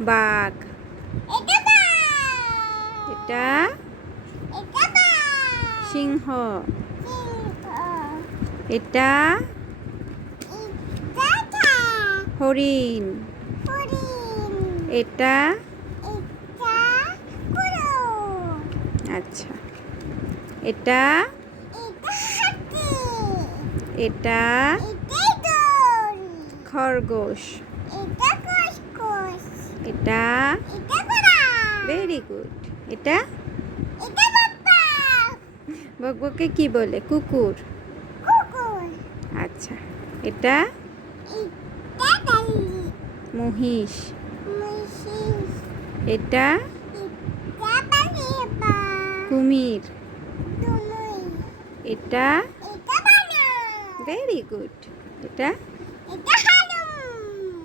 বাঘ। এটা বাঘ। এটা এটা বাঘ। সিংহ। সিংহ। এটা এটা হরিণ। হরিণ। এটা এটা কুকুর। আচ্ছা, এটা এটা হাতি। এটা এটা গরু। খরগোশ। এটা খরগোশ। এটা এটা ঘোড়া। Very good. এটা এটা বাবা। বকবকে কি বলে? কুকুর। কুকুর। আচ্ছা, এটা এটা গাড়ি। মহিষ। মহিষ। এটা এটা বাঘ। কুমির। তুমি। এটা এটা বানর। Very good. এটা এটা হালুম।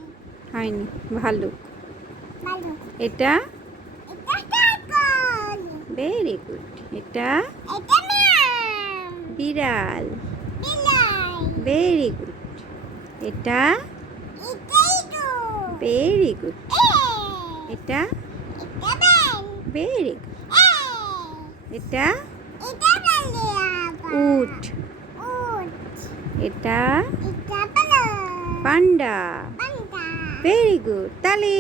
হয়নি, ভালুক। ভালুক। এটা এটা ছাগল। Very good. এটা এটা ম্যাম। বিড়াল। বিলাই। Very good. এটা এটা ইঁদুর। Very good. এ। এটা এটা ব্যাং। Very good. এ। এটা এটা বালিয়াবা। উট। উট। এটা এটা বানর। পান্ডা। পান্ডা। Very good. তালি।